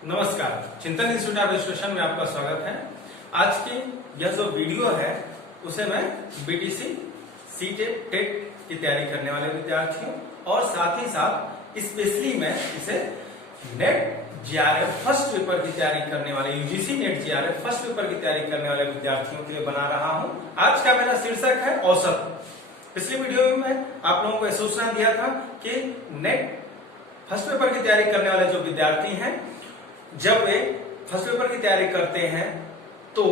नमस्कार, चिंतन institute of education में आपका स्वागत है। आज की यह जो वीडियो है उसे मैं बीटीसी, सीटेट, टेट की तैयारी करने वाले विद्यार्थियों और साथ ही साथ स्पेशली मैं इसे नेट जीआरएफ फर्स्ट पेपर की तैयारी करने वाले UGC net GRF first paper की तैयारी करने वाले विद्यार्थियों के लिए बना रहा हूं। आज का मेरा शीर्षक है औसत। पिछली वीडियो में मैं आप लोगों को सूचना दिया था कि नेट फर्स्ट पेपर की तैयारी करने वाले जो विद्यार्थी हैं, जब वे फर्स्ट पेपर की तैयारी करते हैं तो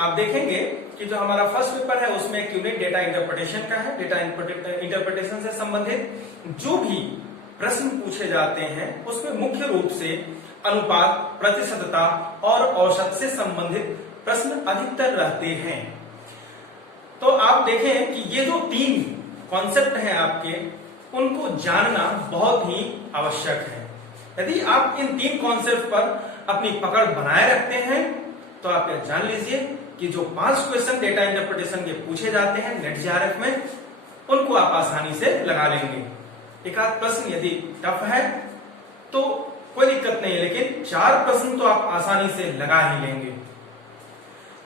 आप देखेंगे कि जो हमारा फर्स्ट पेपर है उसमें एक यूनिट डेटा इंटरप्रिटेशन का है। डेटा इंटरप्रिटेशन से संबंधित जो भी प्रश्न पूछे जाते हैं उसमें मुख्य रूप से अनुपात, प्रतिशतता और औसत से संबंधित प्रश्न अधिकतर रहते हैं। तो आप देखें कि ये जो तीन कॉन्सेप्ट हैं आपके, उनको जानना बहुत ही आवश्यक है। यदि आप इन तीन कॉन्सेप्ट पर अपनी पकड़ बनाए रखते हैं तो आप यह जान लीजिए कि जो 5 क्वेश्चन डेटा इंटरप्रिटेशन के पूछे जाते हैं नेट जीआरएफ में, उनको आप आसानी से लगा लेंगे। एक आध प्रश्न यदि टफ है तो कोई दिक्कत नहीं है, लेकिन 4 प्रश्न तो आप आसानी से लगा ही लेंगे।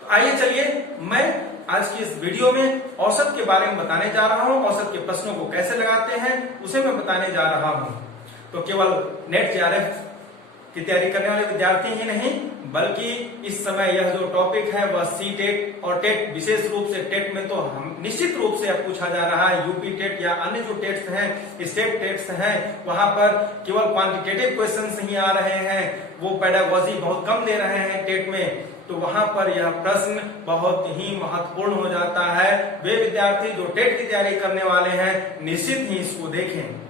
तो आइए चलिए मैं आज की इस वीडियो में औसत के बारे में बताने जा रहा हूं। औसत के प्रश्नों को कैसे लगाते हैं उसे मैं बताने जा रहा हूं। तो केवल नेट जीआरएफ की तैयारी करने वाले विद्यार्थी ही नहीं, बल्कि इस समय यह जो टॉपिक है वह सीटेट और टेट, विशेष रूप से टेट में तो हम निश्चित रूप से पूछा जा रहा है। यूपी टेट या अन्य जो टेट्स हैं, स्टेट टेट्स हैं, वहां पर केवल क्वांटिटेटिव क्वेश्चंस ही आ रहे हैं, वो पेडागोजी बहुत कम दे रहे हैं टेट में। तो वहां पर यह प्रश्न बहुत ही महत्वपूर्ण हो जाता है। वे विद्यार्थी जो टेट की तैयारी करने वाले हैं निश्चित ही इसको देखें।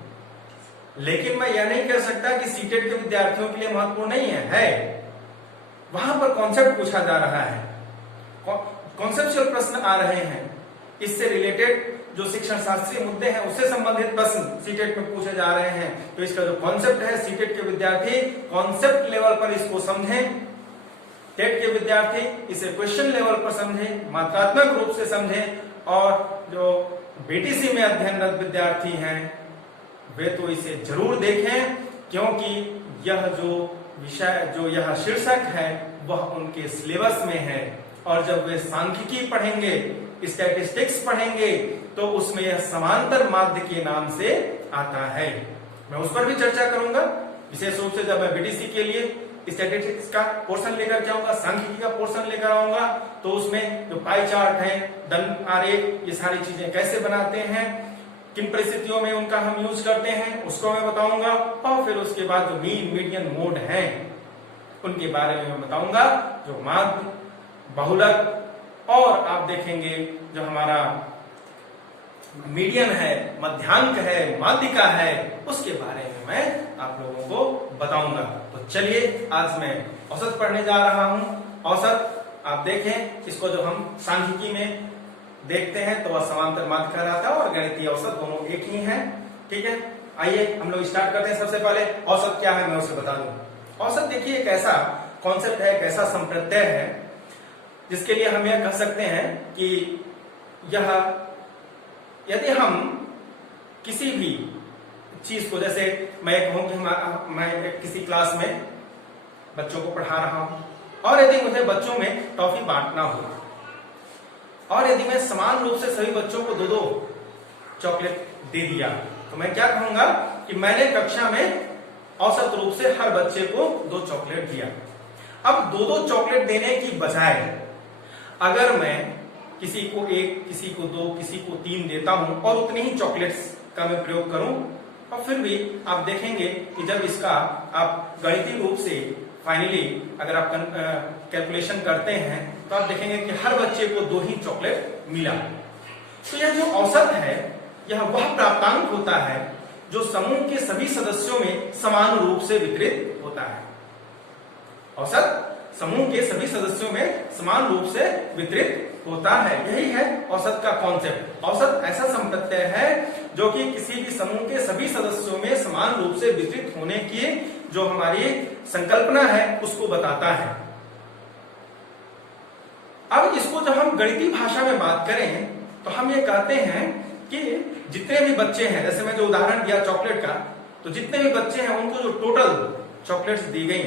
लेकिन मैं यह नहीं कह सकता कि सीटेट के विद्यार्थियों के लिए महत्वपूर्ण नहीं है। वहां पर कॉन्सेप्ट पूछा जा रहा है, कॉन्सेप्चुअल प्रश्न आ रहे हैं, इससे रिलेटेड जो शिक्षण शास्त्रीय मुद्दे हैं उससे संबंधित प्रश्न सीटेट में पूछे जा रहे हैं। तो इसका जो कॉन्सेप्ट है, सीटेट के विद्यार्थी कॉन्सेप्ट लेवल पर इसको समझें, टेट के विद्यार्थी इसे क्वेश्चन लेवल पर समझें, मात्रात्मक रूप से समझें, और जो बीटीसी में अध्ययनरत विद्यार्थी हैं वे तो इसे जरूर देखें, क्योंकि यह जो विषय, जो यह शीर्षक है वह उनके सिलेबस में है। और जब वे सांख्यिकी पढ़ेंगे, स्टैटिस्टिक्स पढ़ेंगे, तो उसमें यह समांतर माध्य के नाम से आता है। मैं उस पर भी चर्चा करूंगा, विशेष रूप से जब मैं बीटीसी के लिए स्टैटिस्टिक्स का पोर्शन लेकर के आऊंगा, सांख्यिकी का पोर्शन लेकर आऊंगा, तो उसमें जो पाई चार्ट है, दंड आरेख, ये सारी चीजें कैसे बनाते हैं, किन परिस्थितियों में उनका हम यूज करते हैं, उसको मैं बताऊंगा। और फिर उसके बाद जो मीन, मीडियन, मोड हैं उनके बारे में मैं बताऊंगा, जो माध्य, बहुलक, और आप देखेंगे जो हमारा मीडियन है, मध्यांक है, माध्यिका है, उसके बारे में मैं आप लोगों को बताऊंगा। तो चलिए आज मैं औसत पढ़ने जा रहा हूं। औसत आप देखें, इसको जो हम सांख्यिकी में देखते हैं तो वह समांतर माध्य कहलाता है और गणितीय औसत दोनों एक ही हैं। ठीक है, आइए हम लोग स्टार्ट करते हैं। सबसे पहले औसत क्या है मैं उसे बता दूं। औसत देखिए एक ऐसा कॉन्सेप्ट है, एक ऐसा संप्रत्यय है जिसके लिए हम यह कह सकते हैं कि यह, यदि हम किसी भी चीज को, जैसे मैं कहूं कि मैं किसी क्लास में बच्चों को पढ़ा रहा हूं और यदि मुझे बच्चों में टॉफी बांटना हो, और यदि मैं समान रूप से सभी बच्चों को 2-2 चॉकलेट दे दिया, तो मैं क्या कहूंगा कि मैंने कक्षा में औसत रूप से हर बच्चे को 2 चॉकलेट दिया। अब 2-2 चॉकलेट देने की बजाय अगर मैं किसी को 1, किसी को 2, किसी को 3 देता हूं और उतनी ही चॉकलेट्स का मैं प्रयोग करूं, और फिर भी आप देखेंगे कि जब इसका आप गणितीय रूप से फाइनली अगर आप कैलकुलेशन करते हैं तो आप देखेंगे कि हर बच्चे को 2 ही चॉकलेट मिला। तो यह जो औसत है, यह वह प्राप्तांक होता है जो समूह के सभी सदस्यों में समान रूप से वितरित होता है। औसत समूह के सभी सदस्यों में समान रूप से वितरित होता है, यही है औसत का कॉन्सेप्ट। औसत ऐसा संप्रत्यय है जो कि किसी भी समूह के सभी सदस्यों में समान रूप से वितरित होने की जो हमारी संकल्पना है उसको बताता है। अब इसको जब हम गणितीय भाषा में बात करें तो हम ये कहते हैं कि जितने भी बच्चे हैं, जैसे मैं जो उदाहरण दिया चॉकलेट का, तो जितने भी बच्चे हैं उनको जो टोटल चॉकलेट्स दी गई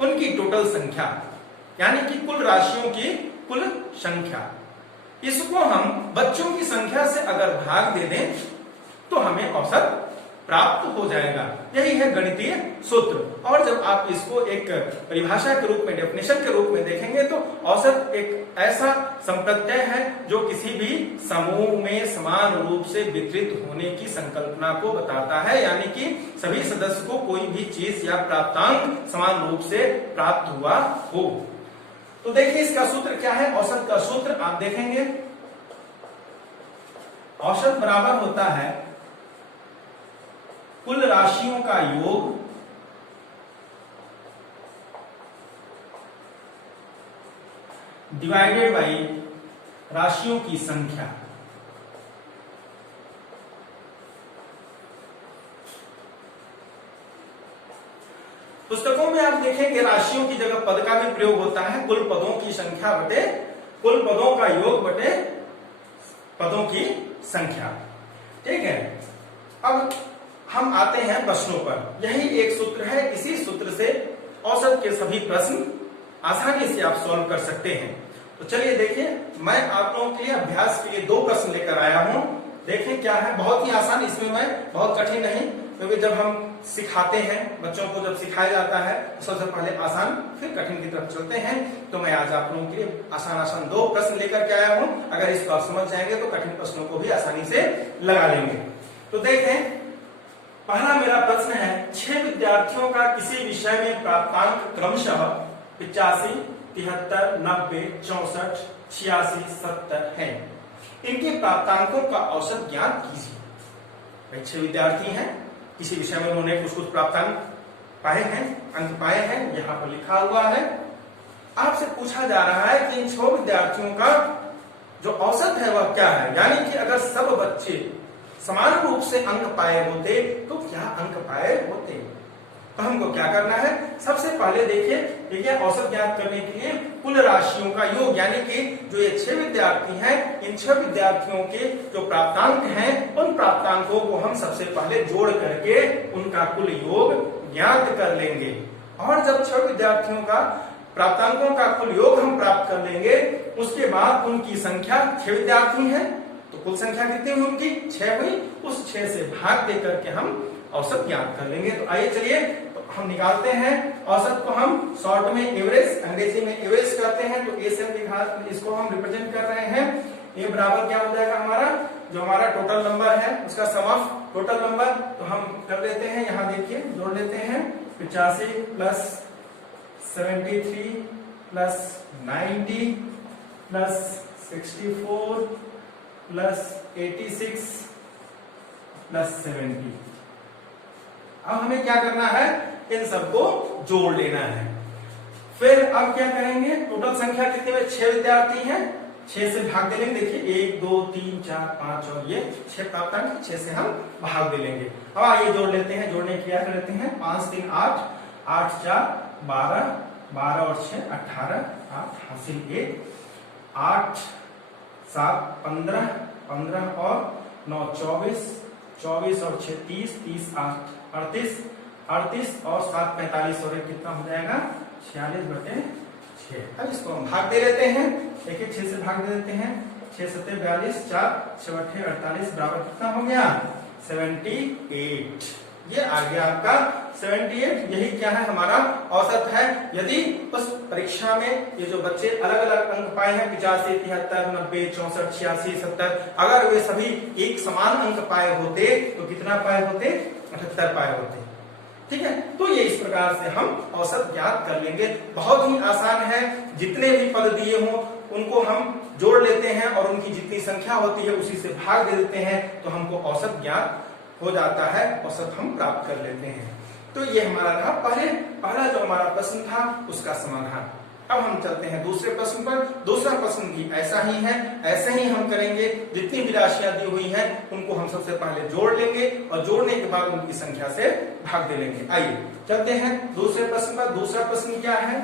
उनकी टोटल संख्या, यानी कि कुल राशियों की कुल संख्या। इसको हम बच्चों की संख्या से अगर भाग दे दें तो हमें औसत प्राप्त हो जाएगा। यही है गणितीय सूत्र। और जब आप इसको एक परिभाषा के रूप में, डेफिनेशन के रूप में देखेंगे तो औसत एक ऐसा संप्रत्यय है जो किसी भी समूह में समान रूप से वितरित होने की संकल्पना को बताता है, यानी कि सभी सदस्य को कोई भी चीज या प्राप्तांक समान रूप से प्राप्त हुआ हो। तो देखिए इसका सूत्र क्या है। औसत का सूत्र आप देखेंगे, औसत बराबर होता है कुल राशियों का योग डिवाइडेड बाई राशियों की संख्या। पुस्तकों में आप देखेंगे राशियों की जगह पद का भी प्रयोग होता है। कुल पदों की संख्या बटे कुल पदों का योग बटे पदों की संख्या। ठीक है, अब हम आते हैं प्रश्नों पर। यही एक सूत्र है, इसी सूत्र से औसत के सभी प्रश्न आसानी से आप सॉल्व कर सकते हैं। तो चलिए देखिए, मैं आप लोगों के लिए अभ्यास के लिए 2 प्रश्न लेकर आया हूं। देखें क्या है, बहुत ही आसान, इसमें मैं बहुत कठिन नहीं, क्योंकि जब हम सिखाते हैं बच्चों को, जब सिखाया जाता है तो सबसे पहले आसान फिर कठिन की तरफ चलते हैं। तो मैं आज आप लोगों के लिए आसान 2 प्रश्न लेकर के आया हूं। अगर इसको आप समझ जाएंगे तो कठिन प्रश्नों को भी आसानी से लगा लेंगे। तो देखें, पहला मेरा प्रश्न है, 6 विद्यार्थियों का किसी विषय में प्राप्तांक क्रमशः 85, 73, 90, 64, 86, 70 है। इनके प्राप्तांकों का औसत ज्ञात कीजिए। भाई 6 विद्यार्थी हैं, किसी विषय में उन्होंने कुछ प्राप्तांक पाए हैं, अंक पाए हैं, यहाँ पर लिखा हुआ है। आपसे पूछा जा रहा है कि इन 6 विद्यार्थियों का जो औसत है वह क्या है, यानी कि अगर सब बच्चे समान रूप से अंक पाए होते तो क्या अंक पाए होते। तो हमको क्या करना है, सबसे पहले देखिए औसत ज्ञात करने के लिए कुल राशियों का योग, यानी कि जो ये 6 विद्यार्थी हैं, इन 6 विद्यार्थियों के जो प्राप्तांक हैं उन प्राप्तांकों को हम सबसे पहले जोड़ करके उनका कुल योग ज्ञात कर लेंगे। और जब 6 विद्यार्थियों का प्राप्तांकों का कुल योग हम प्राप्त कर लेंगे, उसके बाद उनकी संख्या 6 विद्यार्थी हैं तो कुल संख्या कितनी हुई उनकी 6 हुई, उस 6 से भाग दे करके हम औसत ज्ञात कर लेंगे। तो आइए चलिए तो हम निकालते हैं औसत को। हम शॉर्ट में एवरेज, अंग्रेजी में एवरेज कहते हैं, तो ए से इसको हम रिप्रेजेंट कर रहे हैं। ए बराबर क्या हो जाएगा हमारा, जो हमारा टोटल नंबर है उसका सम ऑफ टोटल नंबर। तो हम कर लेते हैं, यहाँ देखिए जोड़ लेते हैं, 85 plus 73 plus 90 plus 64 plus 86 plus 70। अब हमें क्या करना है, इन सबको जोड़ लेना है। फिर अब क्या करेंगे, टोटल संख्या कितने में 6 विद्यार्थी हैं, 6 से भाग दे लेंगे। देखिए 1 2 3 4 5 और ये 6 प्राप्तांक, 6 से हम भाग दे लेंगे। अब आइए जोड़ लेते हैं, जोड़ने की क्या कर लेते हैं, 5 3 8, 8 4 12, 12 और 6 18, 8 हासिल 1, 8 7 15, 15 और 9 24, 24 और 6 30, 30 8 38, 38 और 7 45 और 1 कितना हो जाएगा 46/6। अब इसको हम भाग दे लेते हैं। देखिए 6 से भाग दे देते हैं, 6 7 42, 4 6 8 48 बराबर कितना हो गया 78। ये आ गया आपका 78। यही क्या है, हमारा औसत है। यदि उस परीक्षा में ये जो बच्चे अलग अलग अंक पाए हैं 85 73 90 64 86 70, अगर वे सभी एक समान अंक पाए होते तो कितना पाए होते, 78 पाए होते। ठीक है, तो ये इस प्रकार से हम औसत ज्ञात कर लेंगे। बहुत ही आसान है, जितने भी पद दिए हों उनको हम जोड़ लेते हैं और उनकी जितनी संख्या होती है उसी से भाग दे देते हैं, तो हमको औसत ज्ञात हो जाता है, औसत हम प्राप्त कर लेते हैं। तो ये हमारा रहा पहला जो हमारा प्रश्न था उसका समाधान। अब हम चलते हैं दूसरे प्रश्न पर। दूसरा प्रश्न भी ऐसा ही है, ऐसे ही हम करेंगे। जितनी भी राशियां दी हुई हैं उनको हम सबसे पहले जोड़ लेंगे और जोड़ने के बाद उनकी संख्या से भाग दे लेंगे। आइए चलते हैं दूसरे प्रश्न पर। दूसरा प्रश्न क्या है,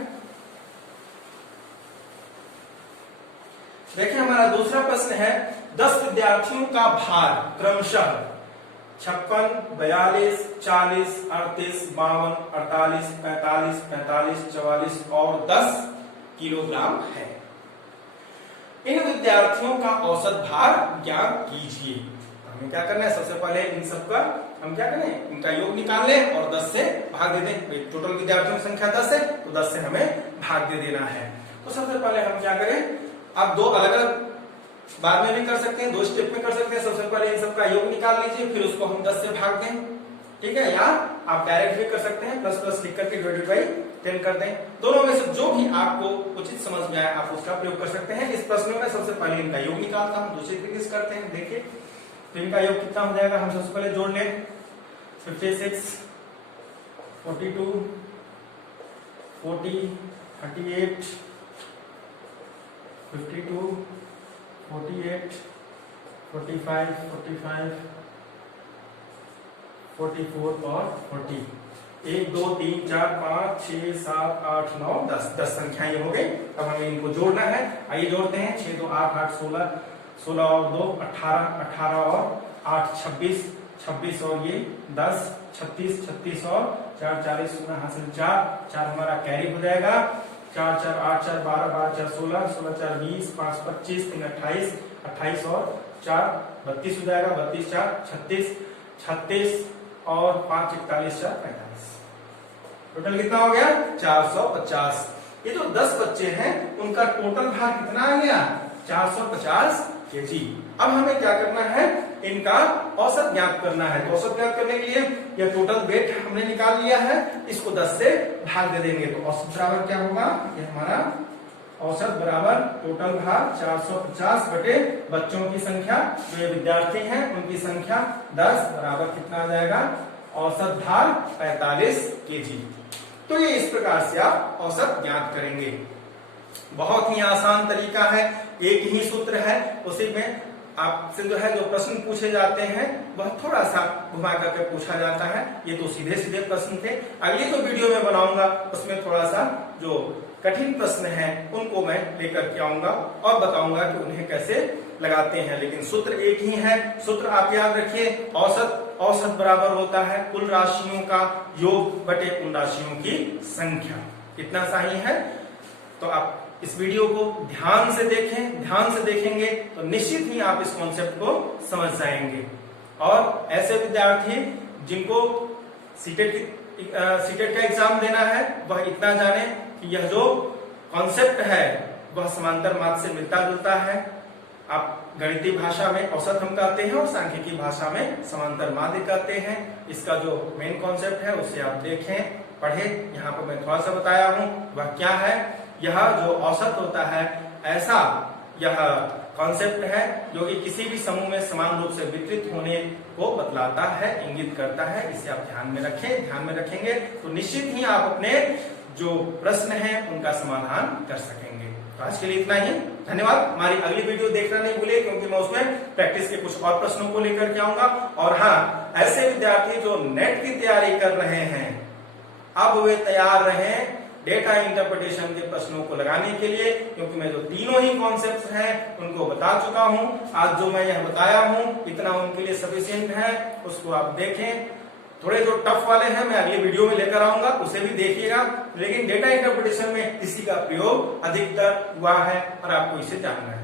देखिए हमारा दूसरा प्रश्न है, 10 विद्यार्थियों का भार क्रमशः 56, 42, 40, 38, 52, 48, 45, 45, 44 और 10 किलोग्राम है। इन विद्यार्थियों का औसत भार ज्ञात कीजिए। हमें क्या करना है, सबसे पहले इन सबका हम क्या करें, इनका योग निकाल लें और 10 से भाग दे दें। टोटल विद्यार्थियों की संख्या 10 है तो 10 से हमें भाग दे देना है। तो सबसे पहले हम क्या करें, आप दो अलग अलग बाद में भी कर सकते हैं, दो स्टेप में कर सकते हैं। सबसे पहले इन सबका योग निकाल लीजिए, फिर उसको हम 10 से भाग दें, ठीक है। या आप डायरेक्ट भी कर सकते हैं, प्लस प्लस लिख करके डिवाइडेड बाई 10 कर दें। दोनों में से जो भी आपको उचित समझ में आए आप उसका प्रयोग कर सकते हैं। इस प्रश्न में सबसे पहले इनका योग निकालता हूं, दूसरी तरीके से करते हैं। देखिए तो इनका योग कितना हो जाएगा, हम सबसे पहले जोड़ लें। 56, 42, 40, 38, 52, 48, 45, 45, 44 और 40। 1, 2, 3, 4, 5, 6, 7, 8, 9, 10 10 संख्याएं हो गई। अब हमें इनको जोड़ना है। आइए जोड़ते हैं। 6, 2, 8, 8, 16, 16 और 2, 18, 18 और 8, 26, 26 और ये 10, 36, 36 और 4, 40, 16 4, 4 हमारा कैरी हो जाएगा। 4, 4, 8, 4, 12, 12, 4, 16, 16, 4, 20, 5, 25, 3, 28, 28 और 4, 32 हो जाएगा। 32, 4, 36, 36 और 5, 41, 4, 45। टोटल कितना हो गया, 450। ये जो 10 बच्चे हैं उनका टोटल भार कितना आ गया, 450 केजी। अब हमें क्या करना है, इनका औसत ज्ञात करना है। तो औसत ज्ञात करने के लिए यह टोटल वेट हमने निकाल लिया है, इसको 10 से भाग दे देंगे। तो औसत बराबर क्या होगा, ये हमारा औसत बराबर टोटल भार 450 बटे बच्चों की संख्या, जो ये विद्यार्थी हैं उनकी संख्या 10 बराबर कितना आ जाएगा, औसत भार 45 केजी। तो ये इस प्रकार से आप औसत ज्ञात करेंगे। बहुत ही आसान तरीका है, एक ही सूत्र है, उसी में आपसे जो है जो प्रश्न पूछे जाते हैं वह थोड़ा सा घुमा करके पूछा जाता है। ये तो सीधे सीधे प्रश्न थे। अगली जो वीडियो में बनाऊंगा उसमें थोड़ा सा जो कठिन प्रश्न हैं उनको मैं लेकर के आऊंगा और बताऊंगा कि उन्हें कैसे लगाते हैं। लेकिन सूत्र एक ही है। सूत्र आप याद रखिए, औसत बराबर होता है कुल राशियों का योग बटे उन राशियों की संख्या। इतना सही है। तो आप इस वीडियो को ध्यान से देखें, ध्यान से देखेंगे तो निश्चित ही आप इस कॉन्सेप्ट को समझ जाएंगे। और ऐसे विद्यार्थी जिनको सीटेट का एग्जाम देना है वह इतना जाने कि यह जो कॉन्सेप्ट है वह समांतर माध्य से मिलता जुलता है। आप गणितीय भाषा में औसत हम कहते हैं और सांख्यिकी भाषा में समांतर माध्य कहते हैं। इसका जो मेन कॉन्सेप्ट है उसे आप देखें, पढ़ें। यहाँ पर मैं थोड़ा सा बताया हूँ वह क्या है। यह जो औसत होता है ऐसा यह कॉन्सेप्ट है जो कि किसी भी समूह में समान रूप से वितरित होने को बतलाता है, इंगित करता है। इसे आप ध्यान में रखें। ध्यान में रखेंगे तो निश्चित ही आप अपने जो प्रश्न है उनका समाधान कर सकेंगे। तो आज के लिए इतना ही, धन्यवाद। हमारी अगली वीडियो देखना नहीं भूलिए क्योंकि मैं उसमें प्रैक्टिस के कुछ और प्रश्नों को लेकर के आऊंगा। और हाँ, ऐसे विद्यार्थी जो नेट की तैयारी कर रहे हैं अब वे तैयार रहें डेटा इंटरप्रिटेशन के प्रश्नों को लगाने के लिए, क्योंकि मैं जो तीनों ही कॉन्सेप्ट्स हैं उनको बता चुका हूं। आज जो मैं यह बताया हूं इतना उनके लिए सफिशिएंट है, उसको आप देखें। थोड़े जो टफ वाले हैं मैं अगली वीडियो में लेकर आऊंगा, उसे भी देखिएगा। लेकिन डेटा इंटरप्रिटेशन में इसी का प्रयोग अधिकतर हुआ है और आपको इसे जानना है।